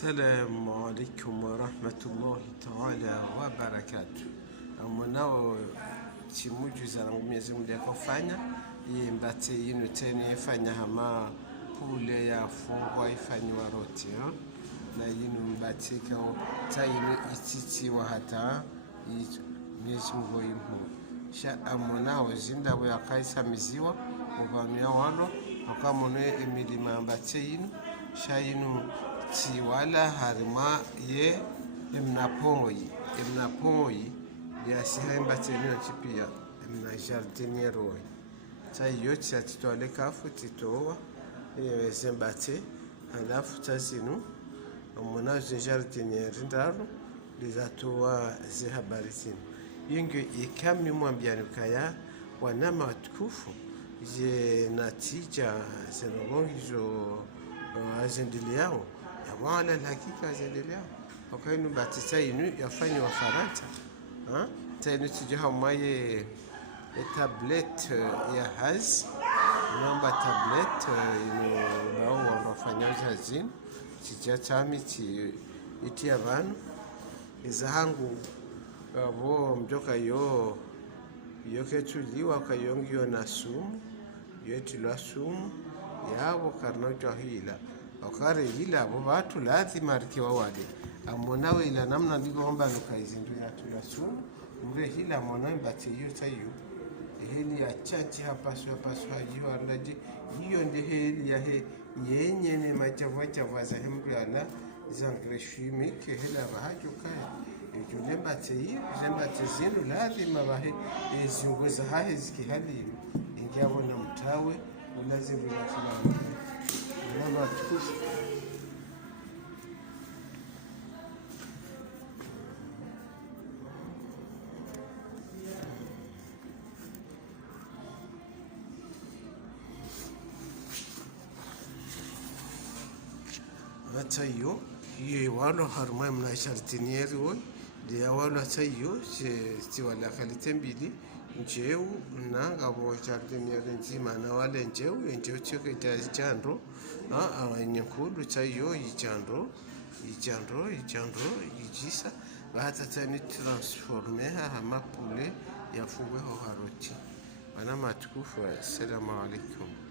السلام عليكم ورحمة الله تعالى وبركاته. Mwanao chimujuza na Mwenyezi Mungu yakofanya yimbate yinu tena ifanya hama pule ya fungwa ifanywa roti na yinu mbatika tayinu ititi wa hata Mwenyezi Mungu yimhu sha mwanao zinda wa kaisa miziwa mubamia walo akamone emilima mbate yinu sha yinu ti wala harima ye emnapoyi ya sihemba tenu chipia emna jardiniero tai yote atitwale kafu titoa yezembate alafu tazinu mona jardiniero ndaro lizatoa zihabari zinu yingi ikami mwambianukaya wanama watukufu je natija zinongizo azendeleao ya wala hakika azendeleao wakainu batisa inu yafanya wa Faransa tayinu tijaha maye tablet ya haz namba tablet inu bao wanafanya zazini tijatami iti abantu izahangu abo mjoka yo ketuliwa kayongiyo na sumu yetilwa sumu yabo karnojo hila wakare hila abo batu lazima arikiwa wale amonawe ila namna ndigomba lukaizindu yatulwa sumu mbe hila amonawe mbate hiyo tayo heli ya chachi hapaswa hiyo arlaji hiyo ndi heli ya yenye ne majavwa za hembu ala zangre shimike hela bahajo kaya lembatse hiyo lembatse zinu lazima bahe ezunguza hahe zikihali ingiabona mtawe lazima fulani ndio tukufu atayo ye walo harma mna jardinieri wo de walo atayo ti wala kalite mbili njeu na ngabo jardinieri nzima na wale njeu cheke ta jandro nyenkulu tayo ijandro ijisa bahata tani transformer ha mapule ya fuwe ho haroti wana matukufu. Assalamu alaikum.